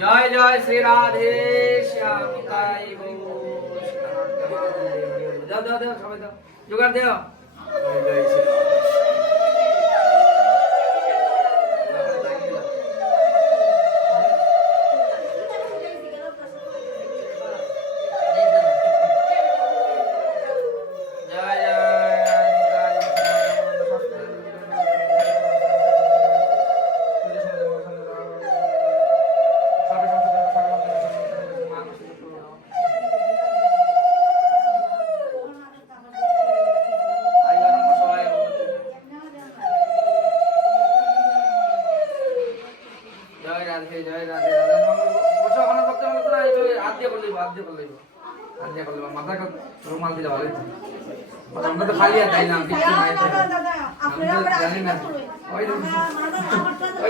জয় জয় শ্রী রাধে শ্যাম তাই দাও দাও দাও সবাই দাও জোগাড় দাও জয় রাধে বসো ওখানে ভক্ত হাত দিয়ে করলেই মাথা রুমাল দিলে ভালোই আমরা তো খালি আর তাই না কিছু নাই জানি না ওই